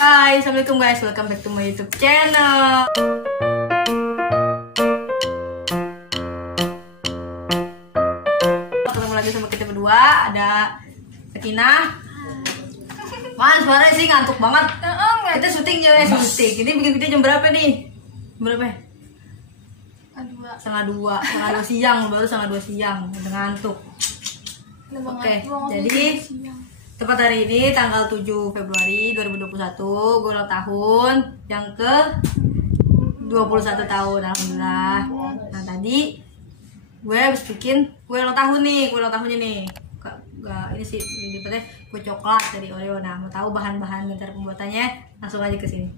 Hai, assalamualaikum guys, welcome back to my YouTube channel. Ketemu lagi sama kita berdua, ada Sakinah. Man, suaranya sih ngantuk banget. Kita syuting syuting. Ini bikin video jam berapa nih? Berapa? Setengah dua siang, baru setengah dua siang, udah ngantuk. Oke, jadi tepat hari ini tanggal 7 Februari 2021 gue ulang tahun yang ke 21 tahun, alhamdulillah. Nah tadi gue habis bikin kue ulang tahun nih, kue ulang tahunnya nih. Gak ini sih lebih tepatnya kue coklat dari Oreo. Nah mau tahu bahan-bahan dan cara pembuatannya, langsung aja ke sini.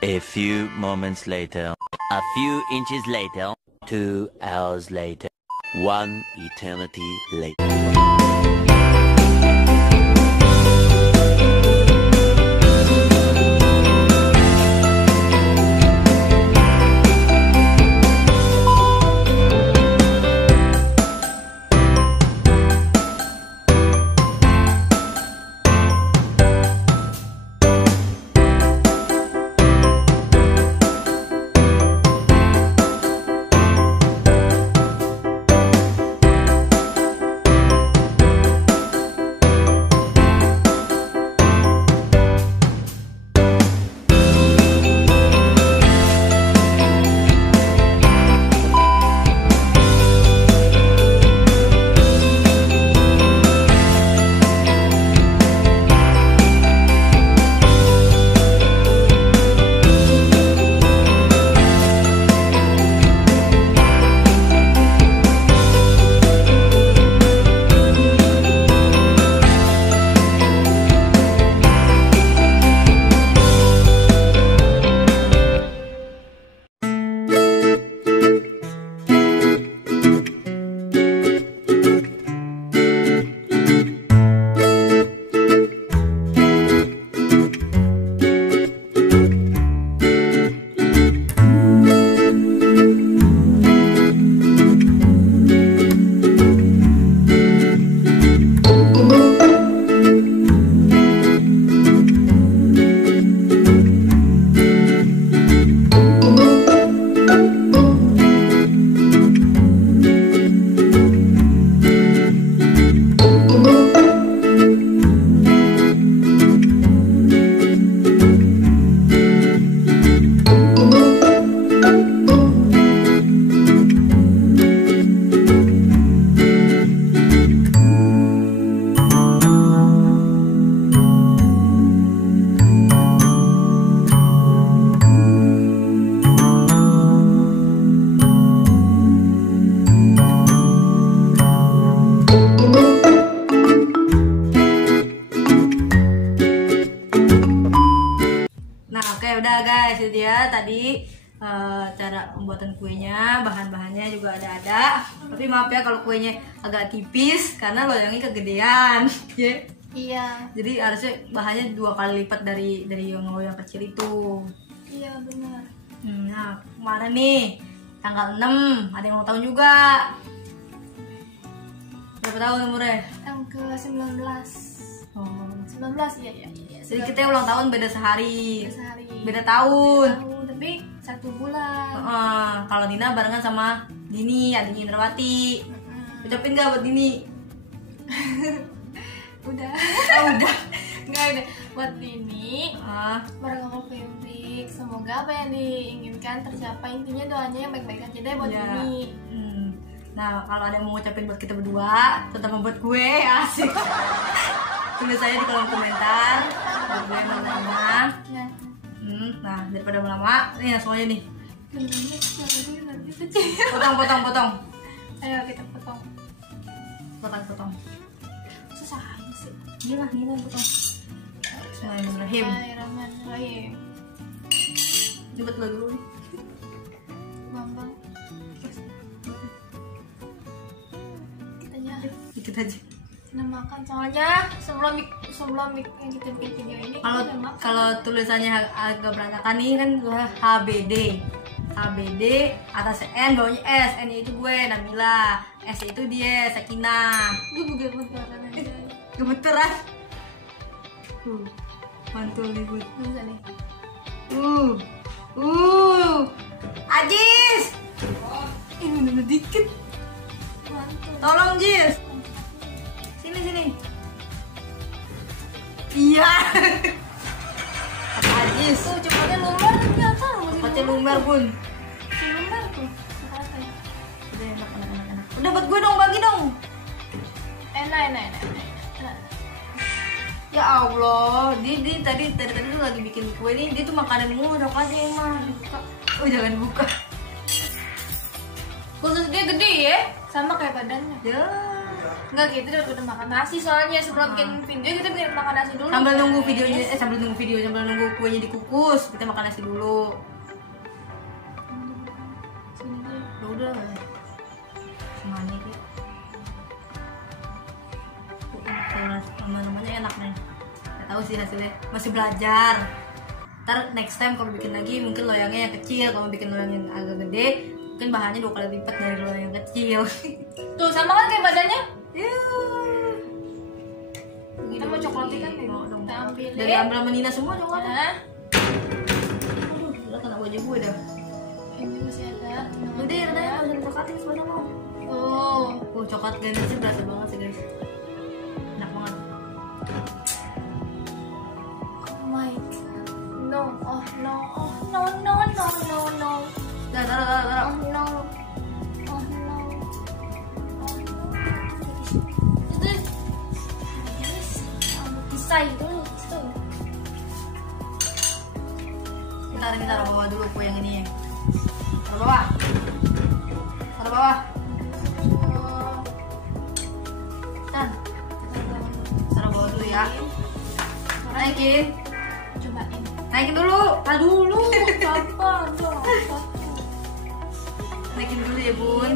A few moments later. A few inches later. 2 hours later. 1 eternity later. Udah guys, itu dia tadi cara pembuatan kuenya. Bahan-bahannya juga ada. Tapi maaf ya kalau kuenya agak tipis karena loyangnya kegedean. Iya. Jadi harusnya bahannya 2 kali lipat dari yang loyang kecil itu. Iya benar. Nah kemarin nih tanggal 6 ada yang mau tahun juga. Berapa tahun umurnya? Yang ke 19. Oh 19 iya. Jadi kita ulang tahun beda sehari. Beda tahun. Tapi 1 bulan. Kalau Dina barengan sama Dini, adiknya Indrawati. Ucapin gak buat Dini? Udah. Udah. Enggak udah. Buat Dini. Bareng sama Febrik. Semoga apa yang diinginkan tercapai. Intinya doanya yang baik-baik aja deh buat Dini. Nah kalau ada yang mau ngucapin buat kita berdua, terutama buat gue, asik. Tulis saya di kolom komentar. Buat gue mana. Nah daripada lama, nih langsung aja nih. Potong. Ayo kita potong. Susah sih. Gila potong. Bismillahirrahmanirrahim. Cepet lo dulu nih. Bambang. Kita nyari. Dikit aja. Nah makan soalnya sebelum yang kita bikin video ini kalau tulisannya agak berantakan nih kan gue HBD atasnya N bawahnya S, N itu gue Nabila, S itu dia Sakinah. Gue gemeteran aja. Gemeteran. Mantul nih gue. Bisa nih. Ajis. Ini udah dikit. Mantul. Tolong Jis. Sini. Iya. Ajis. Tuh cepatnya lumer ternyata. Cepatnya lumer bun. Si lumer tuh. Udah enak. Udah buat gue dong, bagi dong. Enak. Ya Allah, dia tadi tuh lagi bikin kue nih, dia tuh makanan mulu aja emang. Oh jangan buka. Khusus dia gede ya, sama kayak badannya. Ya. Enggak gitu udah makan nasi soalnya sebelum bikin video kita bikin makan nasi dulu. Sambil nunggu videonya, sambil nunggu kuenya dikukus, kita makan nasi dulu. Sini deh. Ya udah. Semuanya gitu. Namanya enak nih. Gak tahu sih hasilnya. Masih belajar. Ntar next time kalau bikin lagi mungkin loyangnya yang kecil, kalau bikin loyang yang agak gede mungkin bahannya 2 kali lipat dari loyang yang kecil. Tuh sama kan kayak badannya? Ya. Kita mau coklatnya kan nih. Kita ambil. Dari ambil sama Nina semua coklatnya. Nah, Aduh, udah kena wajah gue dah. ini masih ada. Nanti katanya harus diprokatin sebenarnya mau. Tuh. Coklat gandanya sih berasa banget sih guys. Enak banget. Oh my god. No, oh no, oh no, no, no, no, no. Taruh. Oh no. Oh no. Oh no. Itu. Pisah dulu, tuh. Kita taruh bawah dulu kue yang ini ya. Taruh bawah. Taruh bawah. Tan. Taruh bawah dulu ya. Naikin. Cobain. Naikin dulu. Taruh dulu. Apa? Dong. Naikin dulu ya bun.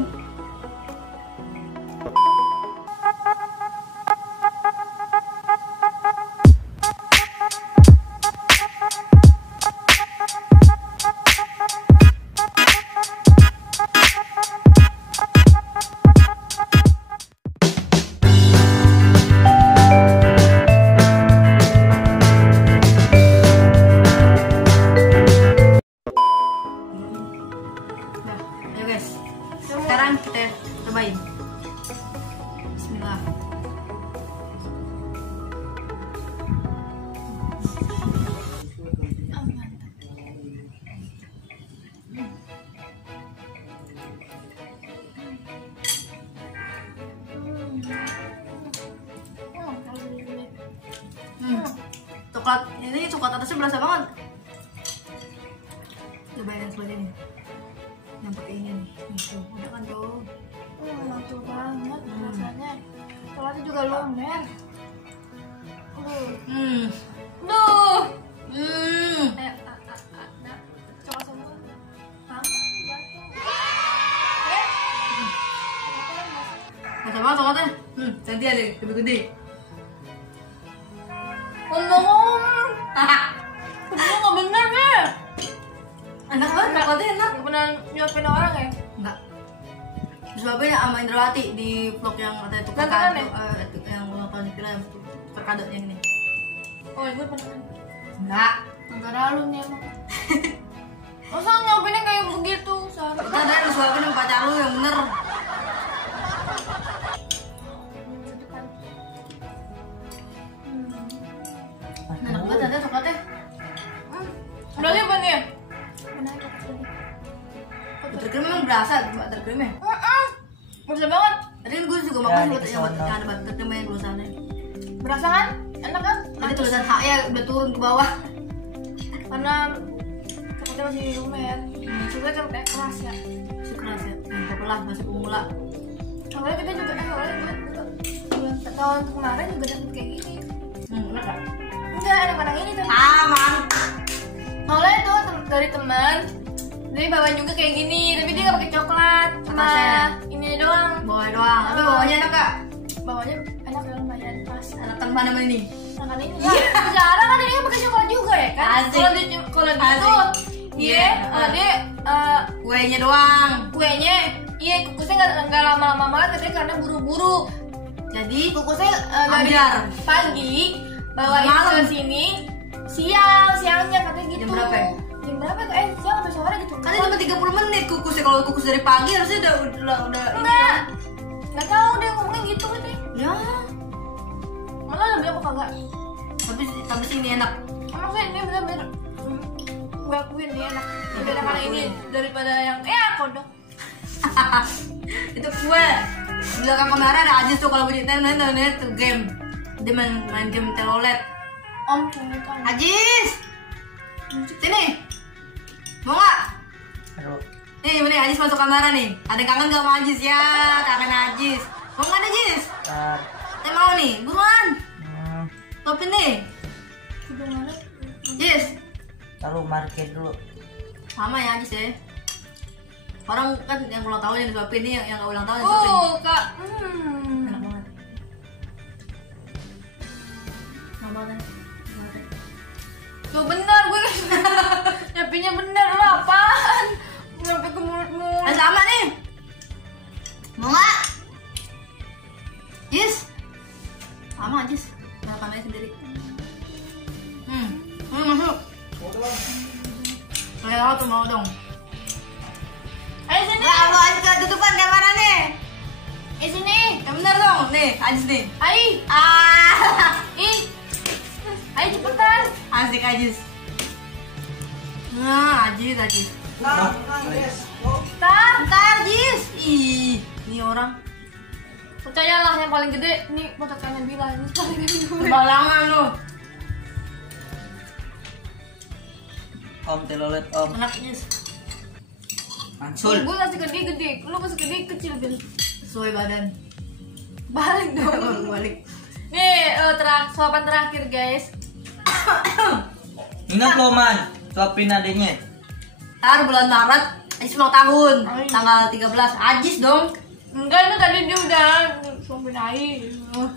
Ayo guys, sekarang kita cobain. Bismillah. Coklat ini coklat atasnya berasa banget. Cobain yang sebelah ini. Yang pakai ini nih. Tuh, udah kan tuh. Mantul banget rasanya. Coklatnya juga lumer. Duh. Ayo, nah. Coklat semua. Sama. Ya. Masa banget coklatnya. Ganti ada lebih gede. Ngomong. Itu nggak bener deh. Enak banget, coklatnya enak. Nggak pernah nyuapin orang ya? Enggak. Disebabnya sama Indrawati di vlog yang katanya itu Gantengan ya? yang ulang tahun di film terkadang yang ini. Oh, gue pernah. Enggak. Enggak lalu nih emang. Masa nyuapinnya kayak begitu? Seharusnya. Kita ada disuapin sama pacar lu yang bener. Enak banget ada coklatnya. Udah lihat apa nih? Buttercream memang berasa buttercreamnya. Berasa banget. Tadi kan gue juga makan buat yang ada buttercream yang tulisannya. Berasa kan? Enak kan? Nanti tulisan H ya udah turun ke bawah. Karena coklatnya masih lumer. Coklatnya kan kayak keras ya. Masih keras ya. Apa lah masih pemula. Awalnya kita juga awalnya juga tahun kemarin juga dapet kayak gini. Enak gak? Enggak, anak-anak ini tuh. Aman. Soalnya itu dari teman, jadi bawain juga kayak gini, tapi dia nggak pakai coklat, cuma Atasnya. ini doang. Bawahnya doang. Tapi bawahnya enak gak? Bawahnya enak ya, lumayan pas. Enak kan mana ini? Makan ini. Sekarang kan dia pakai coklat juga ya kan? Asik. Kalau gitu, Asik. dia, kalau dia Kuenya doang. kuenya, iya kukusnya nggak lama-lama banget katanya karena buru-buru. Jadi Kukusnya dari ambiar. pagi bawain Malam. ke sini, siangnya katanya gitu. Jam berapa ya? Jam berapa? Siang sampai sore gitu. kan cuma 30 menit kukusnya. Kalau kukus dari pagi harusnya udah Nggak tahu dia ngomongnya gitu katanya. ya. Malah udah bilang kok kagak. Tapi sih ini enak. Emang sih ini bener-bener gue akuin dia enak. Lebih enak kali ini daripada yang kodok. Itu kue. Di belakang kamera ada Ajis tuh kalau bunyi net game. Dia main game telolet. Om cewek kan. Ajis, sini. Mau nggak? Nih, ini Ajis masuk kamera nih. Ada yang kangen nggak sama Ajis ya? Kangen Ajis. Mau nggak ada Ajis? Ntar. Saya mau nih, buruan. Topin nih. Udah mana? Jis. Lalu market dulu. Sama ya Jis ya. Orang kan yang ulang tahun yang disuapin nih, yang gak ulang tahun yang disuapin. Oh, Kak. Enak banget. Enak banget. Tuh benar gue. Nyapinya benar lo apaan? Sampai ke mulutmu. Sama nih. Mau nggak? Jis. Sama Jis. Makan aja sendiri. Masuk. Kayak tuh mau dong. Ayo sini. Lah, lo aja tutupan kamera nih. Sini. Yang bener dong, nih, Ajis nih. Ayo. Ih. Ayo cepetan. Asik Ajis. Nah, Ajis. Ntar, Jis. Ih, ini orang. Percayalah yang paling gede nih potakannya Bila ini paling gede. Kebalangan lu. Om telolet om. Enak Jis. Mansul. Gue kasih gede-gede, lu kasih gede kecil Bil. Sesuai badan. Balik dong. Balik. Nih, suapan terakhir guys. Ingat lo man, suapin adenya. Ntar bulan Maret, Ajis ulang tahun. Ay. Tanggal 13. Ajis dong. Enggak, itu tadi dia udah suapin air.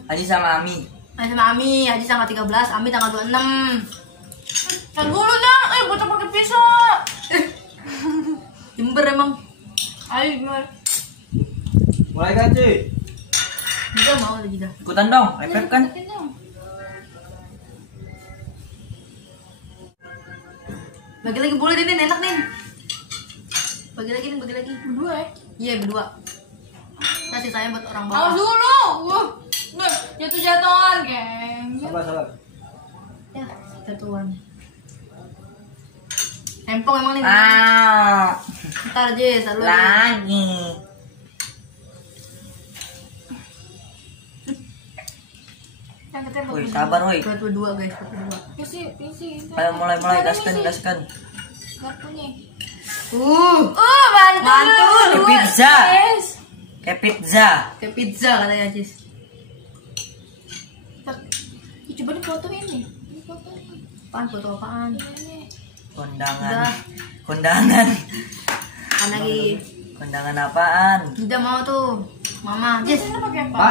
Aji sama Ami. Ajis sama Ami, Ajis tanggal 13, Ami tanggal 26. Kan dulu dong, bocah pakai pisau. Jember emang. Ayo gimana? Mulai kan cuy? Juga mau lagi dah. Ikutan dong, FF kan? Bagi lagi boleh deh, Nin. Enak nih. Bagi lagi nih, bagi lagi. Berdua ya? Iya, berdua. Kasih sayang buat orang bawah. Awas dulu. Nah, jatuh-jatuhan, geng. Sabar. Ya, jatuhan. Empong emang nih. Ntar Jis, lu. Lagi. Yang ketemu. Woi, sabar woi. Buat berdua guys, buat berdua. Visi. Ayo mulai, gaskan. Garpunya. Mantul. Mantul. Kayak pizza. Yes. Kayak pizza. Kayak pizza katanya Jis. Coba difotoin nih. Difotoin. Apaan, foto apaan? Ini. Kondangan. Kondangan. Kan lagi. Kondangan apaan? Tidak mau tuh. Mama, Jis. Ini pakai apa?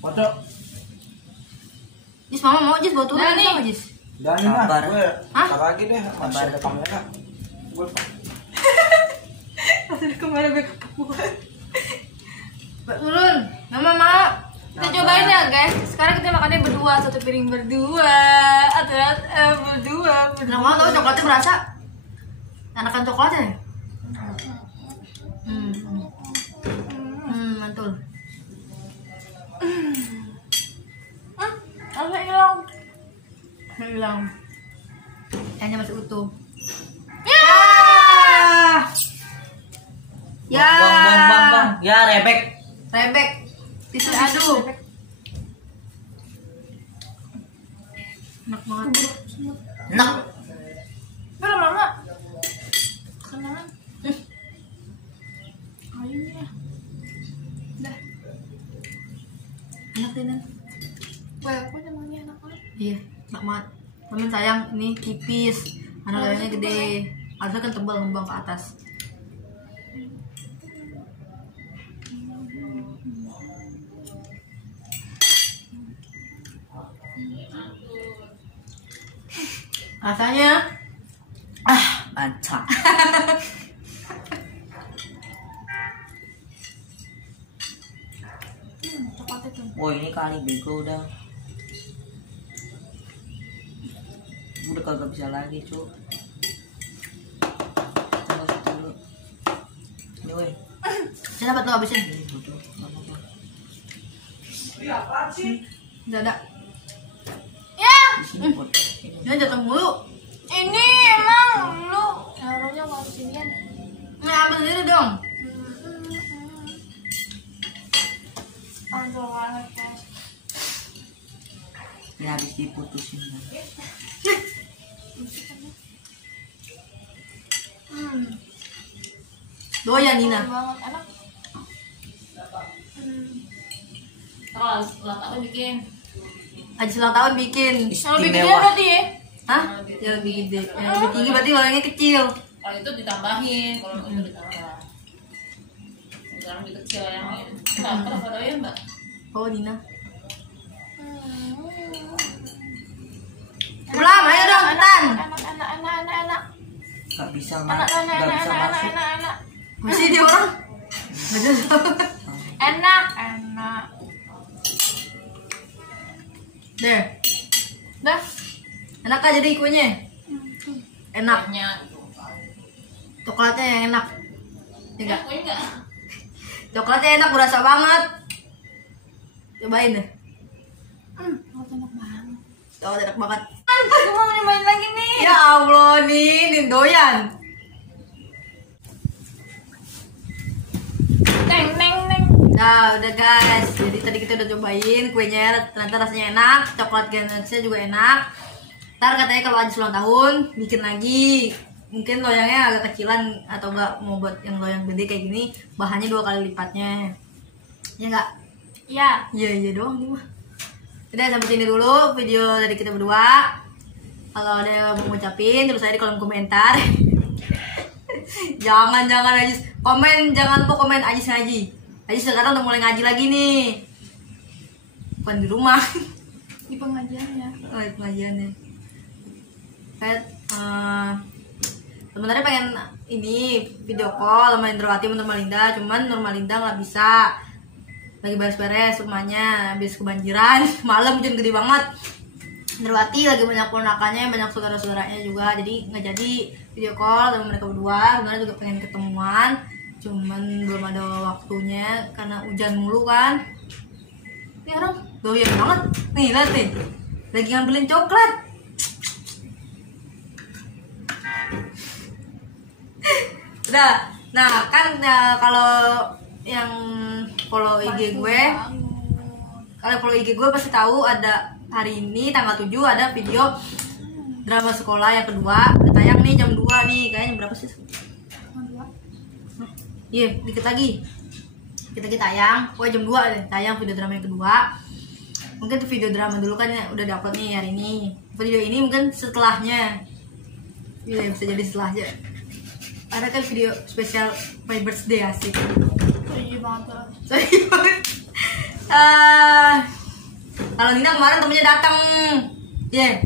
Foto. Jis, mama mau Jis buat turun Nah, nih. sama Jis. Udah nih mah, Sabar. gue Hah? tak lagi deh, masih ada kamera. Gue Masih kemana gue kebuan. Mbak turun. Mama mau. Kita cobain ya guys. Sekarang kita makannya berdua, satu piring berdua. Berdua. Enak banget tau coklatnya berasa. Enakan coklatnya. Mantul. Apa hilang? Hilang. Kayaknya masih utuh. Ya. Bang. Ya, rebek. Rebek. Tisu aduh. Enak banget. Enak. Udah lama-lama. Kenalan. Ayunya. Dah. Enak deh, Nen. Wah, aku namanya enak banget. Iya, enak banget. Temen sayang, ini tipis. Mana loyangnya gede. Harusnya kan tebal ngembang ke atas. Rasanya Mantap. Coklatnya tuh. Woi, ini kali bego udah. Udah kagak bisa lagi, Cuk. Tunggu dulu. Ini woi. saya dapat lo habisin. Ini bodoh. Nggak apa-apa. Udah ada. Ya, Di sini bodoh. Ini. Ini jatuh mulu. ini emang lu harusnya mau sinian. Ini ambil sendiri dong. Mantul banget guys. Ini habis diputusin. Doyan Nina. Mantul banget, enak. Kalau ulang tahun bikin. Ajis ulang tahun bikin. Kalau lebih gede berarti ya? Hah? Ya lebih gede. Lebih tinggi berarti loyangnya kecil. Kalau itu ditambahin, kalau itu ditambah. Sekarang lebih kecil yang ini. Kenapa fotonya Mbak? Oh Dina. Pulang, ayo dong, cepetan. Anak. Gak bisa masuk. Masih dia orang. Enak. Deh, Dah. enak kan jadi kuenya? Enak. Banyak. Coklatnya yang enak. Enggak. Enggak. Coklatnya enak, berasa banget. Cobain deh. Enak banget. Coklat enak banget. Aku mau nyobain lagi nih. Ya Allah, nih doyan. Neng. Nah, udah guys. Jadi tadi kita udah cobain kuenya, ternyata rasanya enak. Coklat ganache juga enak. Ntar katanya kalau Ajis ulang tahun, bikin lagi. Mungkin loyangnya agak kecilan atau enggak mau buat yang loyang gede kayak gini, bahannya 2 kali lipatnya. Ya enggak? Iya. Iya doang nih mah. Udah sampai sini dulu video dari kita berdua. Kalau ada yang mau ngucapin, terus aja di kolom komentar. jangan Ajis komen, jangan lupa komen Ajis ngaji. Ajis sekarang udah mulai ngaji lagi nih. Bukan di rumah. Di pengajiannya. Oh, di pengajiannya. Kayak sebenarnya pengen ini video call sama Indrawati sama Nurmalinda, cuman Nurmalinda nggak bisa. Lagi beres-beres rumahnya, habis kebanjiran. Malam hujan gede banget. Indrawati lagi banyak ponakannya, banyak saudara-saudaranya juga, jadi nggak jadi video call sama mereka berdua. Sebenarnya juga pengen ketemuan, cuman belum ada waktunya karena hujan mulu kan. Ini orang doyan banget. Nih lihat nih, lagi ngambilin coklat. Udah, nah kan kalau yang follow IG gue, kalau follow IG gue pasti tahu ada hari ini tanggal 7 ada video drama sekolah yang kedua. Udah tayang nih jam 2 nih, kayaknya berapa sih? Iya, dikit lagi. Kita tayang, pokoknya jam 2 deh, tayang video drama yang kedua. Mungkin tuh video drama dulu kan ya, udah diupload nih hari ini. Video ini mungkin setelahnya. Iya, bisa jadi setelahnya. Ada kan video spesial my birthday asik. Iya banget. Sorry banget. Kalau Nina kemarin temennya datang. Yeah.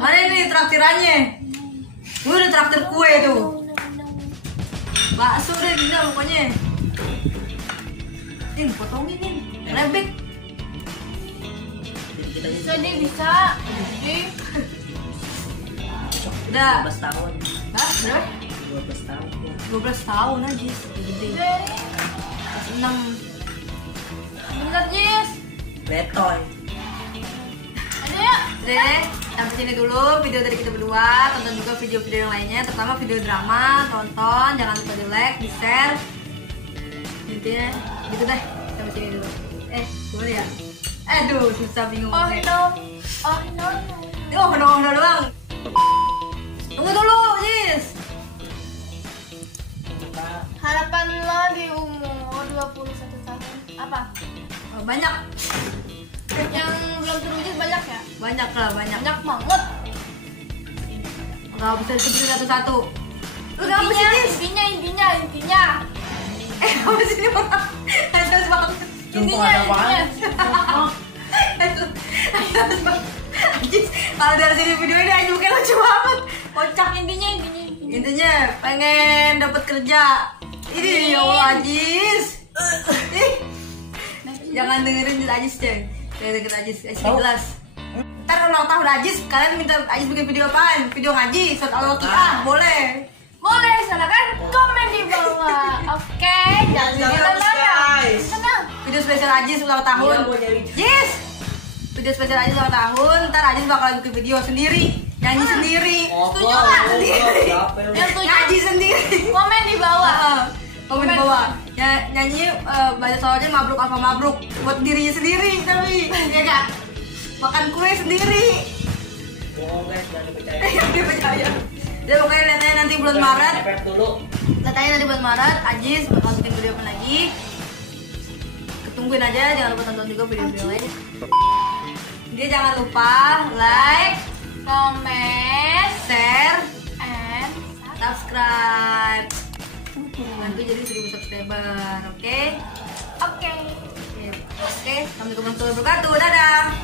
Mana ini traktirannya? Gue udah traktir kue tuh. Bakso deh Nina pokoknya. Nih potongin nih, lebek. Jadi bisa. Jadi Udah. 12 tahun. Hah? Berapa? 12 tahun. 12 tahun aja, gede. Kelas 6. bener Jis. Betoy. Ada ya? Deh, sampai sini dulu video dari kita berdua. Tonton juga video-video yang lainnya, terutama video drama. Tonton, jangan lupa di like, di share. Intinya gitu deh. Sampai sini dulu. Gimana ya? Aduh, susah bingung. Oh no. No doang. Tunggu dulu, Jis. Harapan lo di umur 21 tahun apa? Banyak. Yang belum terwujud banyak ya? Banyak lah, banyak. Banyak banget. Gak bisa disebutin satu-satu. Lu gak apa sih, Jis? Intinya. Apa sih ini orang? Ajas banget. Intinya. Ajas banget. Ajis, kalau dari sini video ini Ajis mungkin lucu banget. Kocak. Intinya pengen dapat kerja. Ini ya Allah Ajis. Jangan dengerin Ajis deh. Jangan dengerin Ajis, jelas. Ntar ulang tahun Ajis, kalian minta Ajis bikin video apaan? Video ngaji, surat Al-Waqiah, boleh. Boleh, silakan komen di bawah. Oke, jangan mana. Video spesial Ajis ulang tahun. Jis, video spesial Ajis ulang tahun. Ntar Ajis bakal bikin video sendiri, nyanyi sendiri. Setuju nggak? Sendiri. Yang setuju Ngaji sendiri. komen di bawah. Komen di bawah. Ya, nyanyi baca salawatnya mabruk apa mabruk buat dirinya sendiri tapi ya gak makan kue sendiri. Bohong guys, jangan dipercaya. Yang dipercaya. Jadi pokoknya lihat aja nanti bulan Maret. Efek dulu. Lihat aja nanti bulan Maret Ajis bakal bikin video apa lagi. tungguin aja, jangan lupa tonton juga video-video lain. Dia jangan lupa like, comment, share, and subscribe. Bantu jadi 1000 subscriber, oke? oke. Oke, assalamualaikum warahmatullahi wabarakatuh. Dadah.